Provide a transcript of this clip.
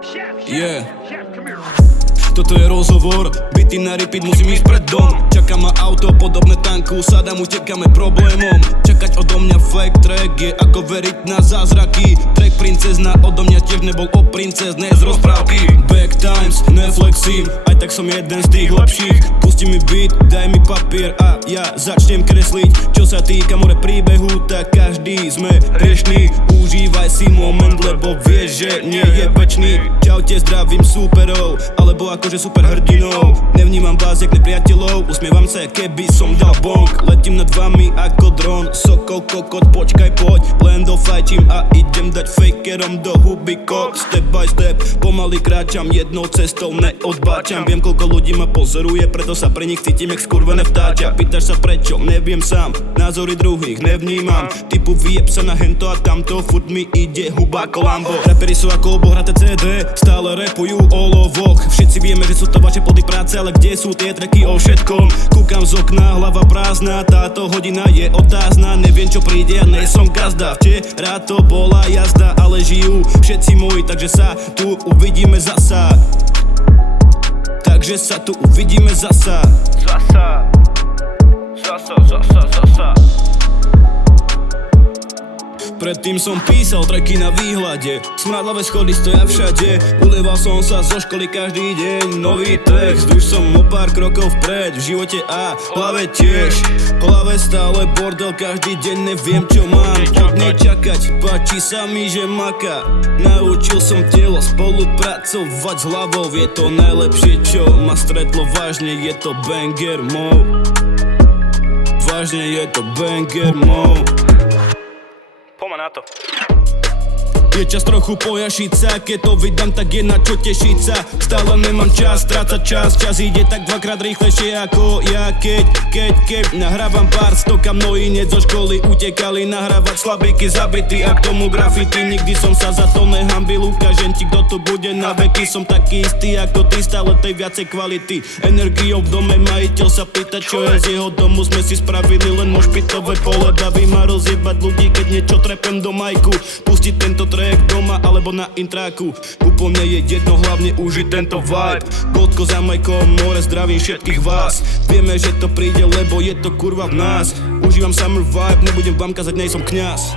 Yeah. Toto je rozhovor, byty na repeat, musím ísť pred dom. Čaká ma auto, podobné tanku, sadám, utekáme problémom. Čakať odo mňa fake track je ako veriť na zázraky. Track princezna odo mňa tiež nebol o princezne z rozprávky. Back times, neflexím, aj tak som jeden z tých lepších. Pusti mi beat, daj mi papier a ja začnem kresliť. Čo sa týka more príbehu, tak každý sme hriešní. Užívaj si moment, lebo vieš, že nie je večný. Čaute, zdravím superov, alebo akože super hrdinou. Nevnímam vás jak nepriateľov, usmievam sa, keby som dal bonk. Letím nad vami ako dron, sokol, kokot, počkaj, poď. Len dofajčím a idem dať fakerom do huby kok. Step by step, pomaly kráčam, jednou cestou neodbáčam. Viem, koľko ľudí ma pozoruje, preto sa pre nich cítim jak skurvené vtáča. Pýtaš sa prečo, neviem sám, názory druhých nevnímam. Typu vyjeb sa na hento a tamto, furt mi ide huba ako Lambo. Raperi sú ako obohraté CD, stále rapujú o lovoch. Všetci vieme, že sú to vaše plody práce, ale kde sú tie tracky o všetkom? Kúkam z okna, hlava prázdna, táto hodina je otázna. Neviem čo príde, ja nej som gazda. Včera to bola jazda, ale žijú všetci moji, takže sa tu uvidíme zasa. Takže sa tu uvidíme zasa. Zasa. Predtým som písal tracky na výhľade, smradlavé schody stoja všade. Ulieval som sa zo školy každý deň, nový text. Už som o pár krokov vpred, v živote a hlave tiež. V hlave stále bordel, každý deň neviem čo mám. Od nej čakať, páči sa mi, že maká. Naučil som telo spolupracovať s hlavou. Je to najlepšie, čo ma stretlo, vážne je to banger mode. Vážne je to banger mode. Poďme na to. Je čas trochu pojašiť sa, keď to vydám, tak je na čo tešiť sa. Stále nemám čas, strácať čas ide tak dvakrát rýchlejšie ako ja. Keď nahrávam pár stoka, mnohí hneď zo školy utekali nahrávať slabíky zabity a k tomu graffiti. Nikdy som sa za to nehambil, ukážem ti, kto tu bude na veky. Som taký istý ako ty, stále tej viacej kvality. Energiou v dome, majiteľ sa pýta, čo je z jeho domu. Sme si spravili len mošpitové pole, baví ma rozjebať ľudí, keď niečo trepem do majku. Pustiť tento track doma alebo na intráku, úplne je jedno, hlavne užiť tento vibe. Goldko za majkom, more, zdravím všetkých vás. Vieme, že to príde, lebo je to kurva v nás. Užívam summer vibe, nebudem vám kazať, nej som kňaz.